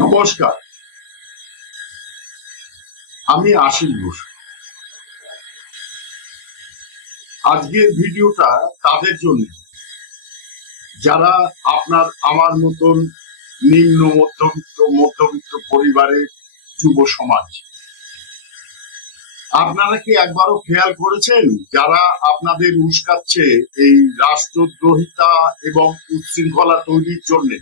নমস্কার, আমি আশিস ঘোষ। আজকের ভিডিওটা তাদের জন্য যারা আমার মতন নিম্ন মধ্যবিত্ত পরিবারের যুব সমাজ। আপনারা কি একবারও খেয়াল করেছেন যারা আপনাদের উস্কাচ্ছে এই রাষ্ট্রদ্রোহিতা এবং উচ্ছৃঙ্খলা তৈরির জন্য,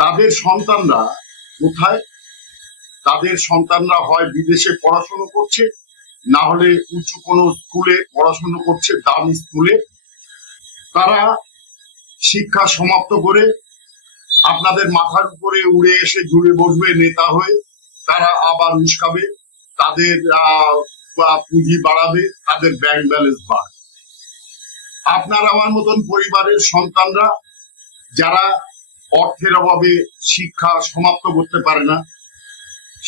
তাদের সন্তানরা কোথায়? তাদের সন্তানরা হয় বিদেশে পড়াশোনা করছে, না হলে উঁচু কোনো স্কুলে পড়াশোনা করছে, দামি স্কুলে। তারা শিক্ষা সমাপ্ত করে আপনাদের মাথার উপরে উড়ে এসে জুড়ে বসবে নেতা হয়ে। তারা আবার উস্কাবে, তাদের পুঁজি বাড়াবে, তাদের ব্যাংক ব্যালেন্স বাড়বে। আপনার আমার মতন পরিবারের সন্তানরা যারা অর্থের অভাবে শিক্ষা সমাপ্ত করতে পারে না,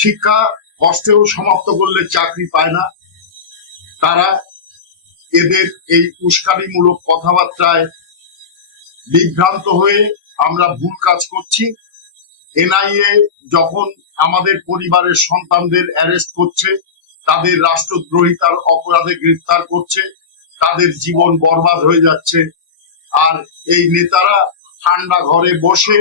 শিক্ষা কষ্টেও সমাপ্ত করলে চাকরি পায় না, তারা এদের এই উস্কানিমূলক কথাবার্তায় বিভ্রান্ত হয়ে আমরা ভুল কাজ করছি। এনআইএ যখন আমাদের পরিবারের সন্তানদের অ্যারেস্ট করছে, তাদের রাষ্ট্রদ্রোহিতার অপরাধে গ্রেফতার করছে, তাদের জীবন বরবাদ হয়ে যাচ্ছে, আর এই নেতারা ঠান্ডা ঘরে বসে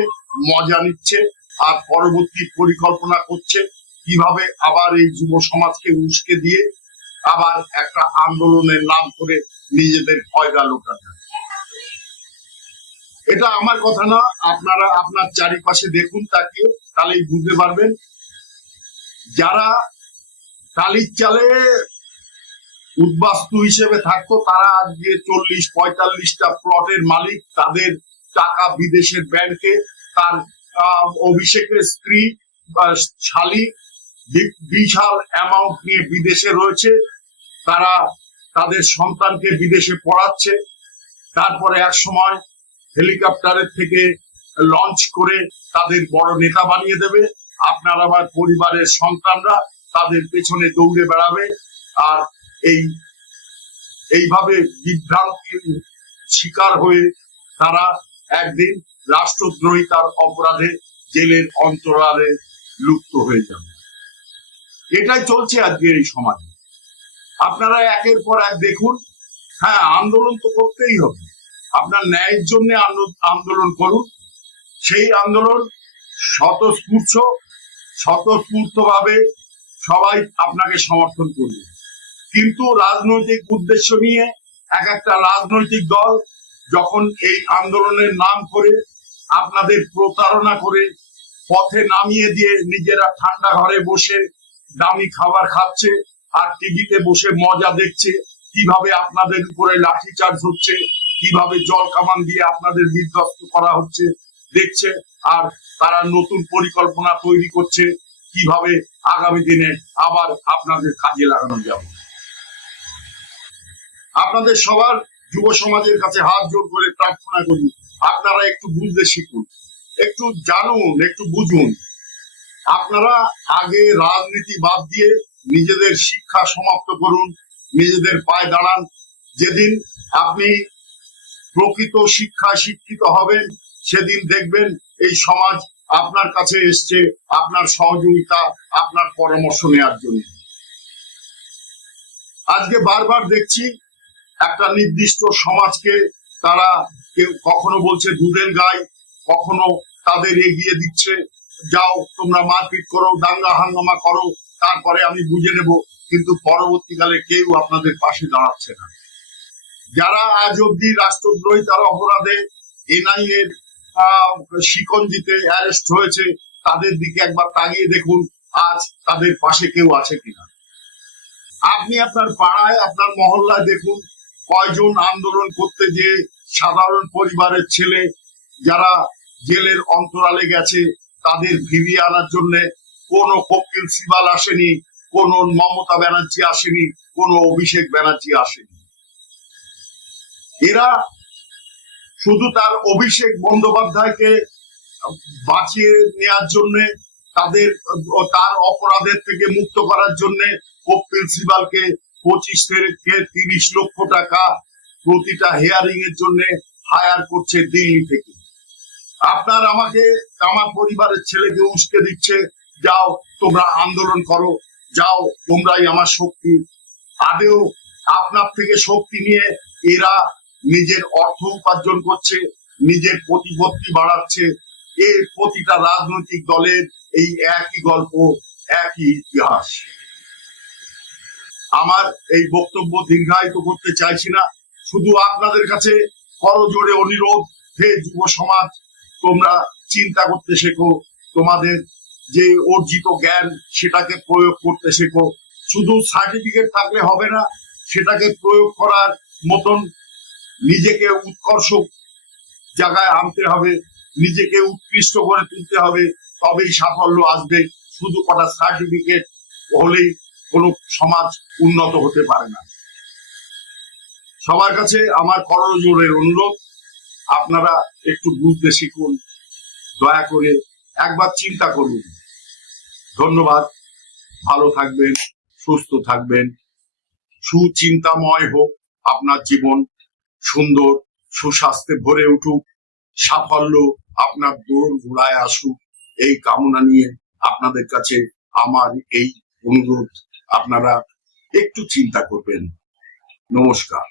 মজা নিচ্ছে আর পরবর্তী পরিকল্পনা করছে কিভাবে আবার এই যুব সমাজকে উস্কে দিয়ে আবার একটা আন্দোলনের নাম করে নিজেদের ফয়দা লোটাতে। এটা আমার কথা না, আপনারা আপনার চারিপাশে দেখুন, তাকিয়ে তাহলেই বুঝতে পারবেন। যারা টালির চালে উদ্বাস্তু হিসেবে থাকতো তারা আজকে 40-45টা প্লটের মালিক, তাদের টাকা বিদেশের ব্যাংকে, তার অভিষেকের স্ত্রী বা শালী বিশাল অ্যামাউন্ট নিয়ে বিদেশে রয়েছে, তারা তাদের সন্তানকে বিদেশে পড়াচ্ছে, তারপরে এক সময় হেলিকপ্টারের থেকে লঞ্চ করে তাদের বড় নেতা বানিয়ে দেবে। আপনার আমার পরিবারের সন্তানরা তাদের পেছনে দৌড়ে বেড়াবে, আর এইভাবে বিভ্রান্তির শিকার হয়ে তারা একদিন রাষ্ট্রদ্রোহিতার অপরাধে জেলের অন্তরালে লুপ্ত হয়ে যাবে। এটাই চলছে আজকে এই সমাজে। আপনারা একের পর এক দেখুন। হ্যাঁ, আন্দোলন তো করতেই হবে, আপনার ন্যায়ের জন্য আন্দোলন করুন। সেই আন্দোলন স্বতঃস্ফূর্ত ভাবে সবাই আপনাকে সমর্থন করবে, কিন্তু রাজনৈতিক উদ্দেশ্য নিয়ে এক একটা রাজনৈতিক দল যখন এই আন্দোলনের নাম করে আপনাদের প্রতারণা করে পথে নামিয়ে দিয়ে নিজেরা ঠান্ডা ঘরে বসে দামি খাবার খাচ্ছে আর টিভিতে বসে মজা দেখছে কিভাবে আপনাদের উপরে লাঠিচার্জ হচ্ছে, কিভাবে জল কামান দিয়ে আপনাদের বিধ্বস্ত করা হচ্ছে দেখছে, আর তারা নতুন পরিকল্পনা তৈরি করছে কিভাবে আগামী দিনে আবার আপনাদের কাজে লাগানো যাবে। আপনাদের সবার যুব সমাজের কাছে হাত জোর করে প্রার্থনা করি, আপনারা একটু বুঝতে শিখুন, একটু জানুন, একটু বুঝুন। আপনারা আগে রাজনীতি বাদ দিয়ে নিজেদের শিক্ষা সমাপ্ত করুন, নিজেদের পায়ে দাঁড়ান। যেদিন আপনি প্রকৃত শিক্ষায় শিক্ষিত হবেন সেদিন দেখবেন এই সমাজ আপনার কাছে এসছে আপনার সহযোগিতা, আপনার পরামর্শ নেওয়ার জন্য। আজকে বারবার দেখছি একটা নির্দিষ্ট সমাজকে তারা কেউ কখনো বলছে দুধের গাই, কখনো তাদের এগিয়ে দিচ্ছে, যাও তোমরা মারপিট করো, দাঙ্গা হাঙ্গামা করো, তারপরে আমি বুঝে নেব, কিন্তু পরবর্তীকালে কেউ আপনাদের পাশে দাঁড়াচ্ছে না। যারা আজ অব্দি রাষ্ট্রদ্রোহিতার অপরাধে এনআইএর শিকঞ্জিতে অ্যারেস্ট হয়েছে তাদের দিকে একবার তাকিয়ে দেখুন, আজ তাদের পাশে কেউ আছে কিনা। আপনি আপনার পাড়ায়, আপনার মহল্লায় দেখুন কয়জন আন্দোলন করতে যে সাধারণ পরিবারের ছেলে যারা জেলের অন্তরালে গেছে তাদের ফিরিয়ে আনার জন্য কোনো কপিল সিবাল আসেনি, কোনো মমতা ব্যানার্জি আসেনি, কোনো অভিষেক ব্যানার্জি আসেনি। এরা শুধু তার অভিষেক বন্দ্যোপাধ্যায়কে বাঁচিয়ে নেওয়ার জন্য, তার অপরাধের থেকে মুক্ত করার জন্য কপিল সিবালকে 25 থেকে 30 লক্ষ টাকা প্রতিটা হিয়ারিং এর জন্য হায়ার করছে দিল্লি থেকে। আপনার আমাকে আমার পরিবারের ছেলেকে উস্কে দিচ্ছে, যাও তোমরা আন্দোলন করো, যাও তোমরাই আমার শক্তি। আদেও আপনার থেকে শক্তি নিয়ে এরা নিজের অর্থ উপার্জন করছে, নিজের প্রতিপত্তি বাড়াচ্ছে। এর প্রতিটা রাজনৈতিক দলের এই একই গল্প, একই ইতিহাস। আমার এই বক্তব্য দীর্ঘায়িত করতে চাইছি না, শুধু আপনাদের কাছে করজোড়ে অনুরোধ, হে যুব সমাজ, তোমরা চিন্তা করতে শেখো, তোমাদের যে অর্জিত জ্ঞান সেটাকে প্রয়োগ করতে শেখো। শুধু সার্টিফিকেট থাকলে হবে না, সেটাকে প্রয়োগ করার মতন নিজেকে উৎকর্ষ জায়গায় আনতে হবে, নিজেকে উৎকৃষ্ট করে তুলতে হবে, তবেই সাফল্য আসবে। শুধু কটা সার্টিফিকেট হলেই কোনো সমাজ উন্নত হতে পারে না। সবার কাছে আমার করজোড়ের অনুরোধ, আপনারা একটু বুঝতে শিখুন, দয়া করে একবার চিন্তা করুন। ধন্যবাদ, ভালো থাকবেন, সুস্থ থাকবেন, সুচিন্তাময় হোক আপনার জীবন, সুন্দর সুস্বাস্থ্যে ভরে উঠুক, সাফল্য আপনার দৌড় ঘোড়ায় আসুক, এই কামনা নিয়ে আপনাদের কাছে আমার এই অনুরোধ, আপনারা একটু চিন্তা করবেন। নমস্কার।